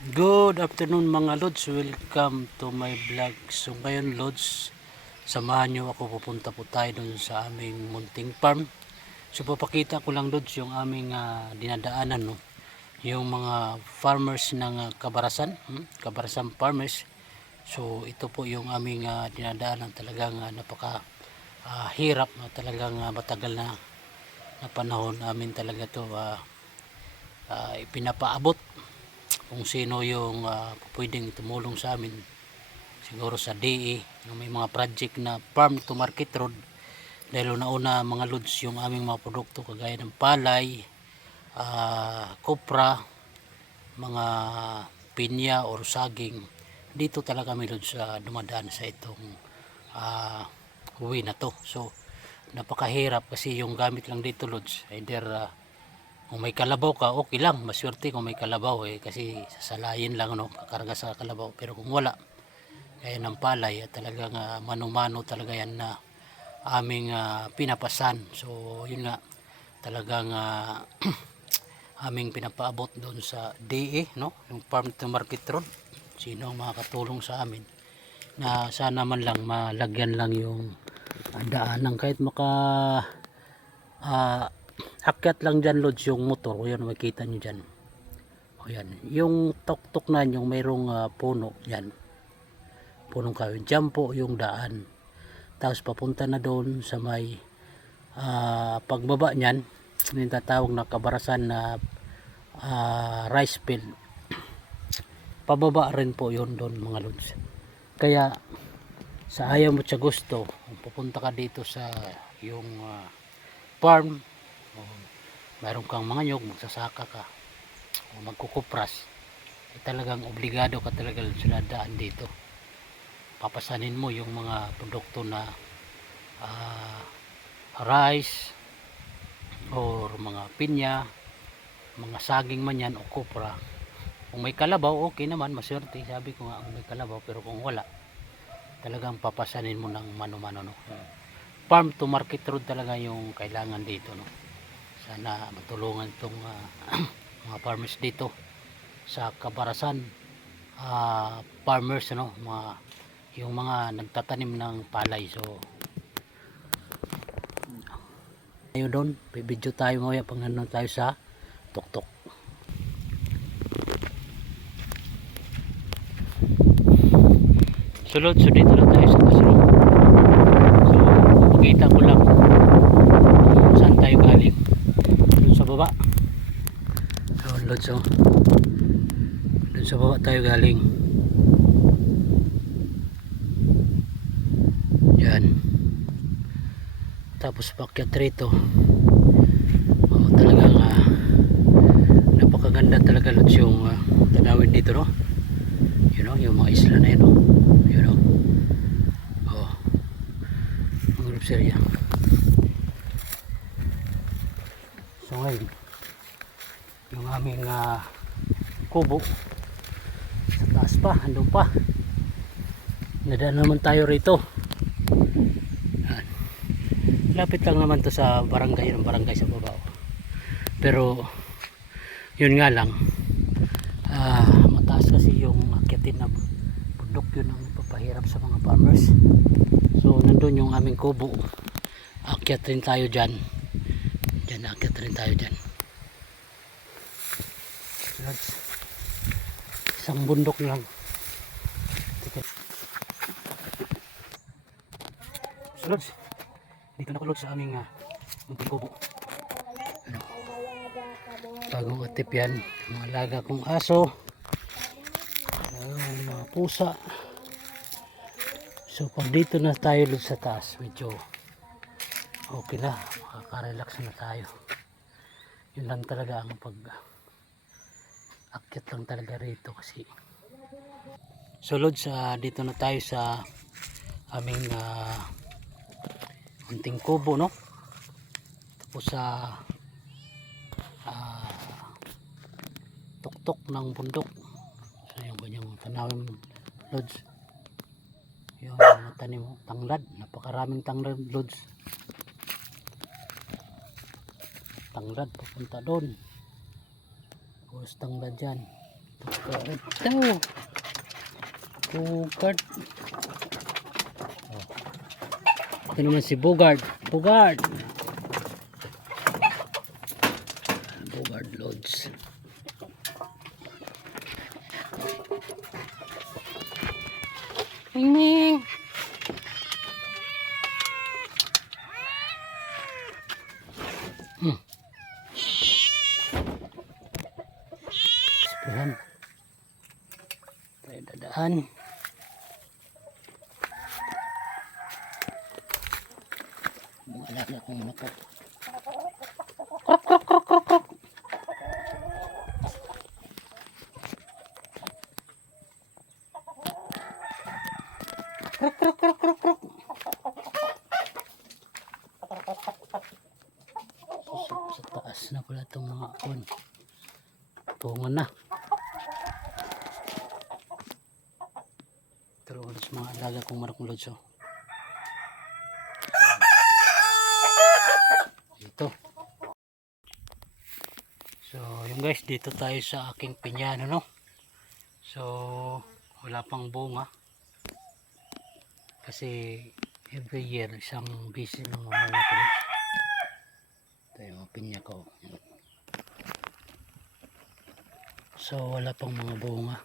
Good afternoon mga Lods, welcome to my vlog. So ngayon Lods, samahan nyo ako, pupunta po tayo dun sa aming munting farm. So papakita ko lang Lods yung aming dinadaanan, no? Yung mga farmers ng Kabarasan, Kabarasan farmers. So ito po yung aming dinadaanan, talagang napaka hirap, talagang matagal na panahon namin talaga to ipinapaabot kung sino yung pwedeng tumulong sa amin, siguro sa DE na may mga project na farm to market road, dahil una mga loads yung aming mga produkto kagaya ng palay, kopra, mga pinya or saging. Dito talaga kami loads dumadaan sa itong uwi na to. So napakahirap kasi yung gamit lang dito loads, either kung may kalabaw ka, okay lang, maswerte kung may kalabaw kasi sasalayin lang, no, kakarga sa kalabaw. Pero kung wala, kaya ng palay, talagang mano-mano talaga yan na aming pinapasan. So yun nga, talagang aming pinapaabot doon sa DE, no, yung farm to market road. Sino ang makakatulong sa amin na sana man lang malagyan lang yung daanan, kahit akyat lang dyan loads yung motor. O yan, makita nyo dyan. O yan, yung tuktok na yung mayroong puno yan, punong kahoy, dyan po yung daan. Tapos papunta na doon sa may pagbaba nyan, yung tatawag na Kabarasan na rice field. Pababa rin po yun doon mga loads. Kaya sa ayaw mo siya gusto, pupunta ka dito sa yung farm, mayroon kang mga nyog, magsasaka ka o magkukupras, talagang obligado ka talaga sa daan dito. Papasanin mo yung mga produkto na rice or mga pinya, mga saging man yan o kopra. Kung may kalabaw, okay naman, maswerte, sabi ko nga kung may kalabaw. Pero kung wala, talagang papasanin mo ng mano-mano, no? Farm to market road talaga yung kailangan dito, no? Sana matulungan itong mga farmers dito sa Kabarasan, farmers, no, yung mga nagtatanim ng palay. So tayo doon, video tayo mamaya pag nandun tayo sa tuktok. Sulod, so dito na tayo sa kasulong. So makita ko lang kung saan tayo galing. Doon sa baba. So load, so doon sa baba tayo galing. Yan. Tapos pakyat rito. Talagang napakaganda talaga loads yung tanawin dito, no? You know, yung mga isla na yun, no? You know? Ang group serya. So ngayon, yung aming kubo sa taas pa, andun pa. Nadaan naman tayo rito. Lapit lang naman to sa barangay, yung barangay sa baba. Pero yun nga lang, mataas kasi yung akyatin na bundok, yun ang papahirap sa mga farmers. So nandun yung aming kubo, akyat rin tayo dyan, akyat rin tayo dyan. Isang bundok lang. Lods, dito na ko lods sa aming munting kubo. Ano, bagong atip yan, mga alaga kong aso, mga pusa. So pag dito na tayo lods sa taas, medyo okay na, makaka-relax na tayo. Yun lang talaga ang pag akyat lang talaga rito kasi. So lods, dito na tayo sa aming munting kubo, no? Tapos sa tuktok ng bundok. So yung kanyang tanawin loads, yung mga tanim, tanglad, napakaraming tanglad loads. Tanglad papunta doon, tapos tanglad dyan. Ito. Bugard. Oh. Ito naman si Bugard. Bugard. Bugard Lodge. Ming. Sepuhan. Tayo dadaan. Mga alaga kong manok. Krok, krok, krok, krok, krok. Krok, krok, krok, krok, krok. Sa taas na pala itong mga kon. Tungan na. Pero ulit sa mga alaga kong manok lods. Dito. So, yung guys, dito tayo sa aking pinyano, no? So, wala pang bunga. Kasi, every year, isang busy ng mga ito. Ito yung pinya ko. So, wala pang mga bunga.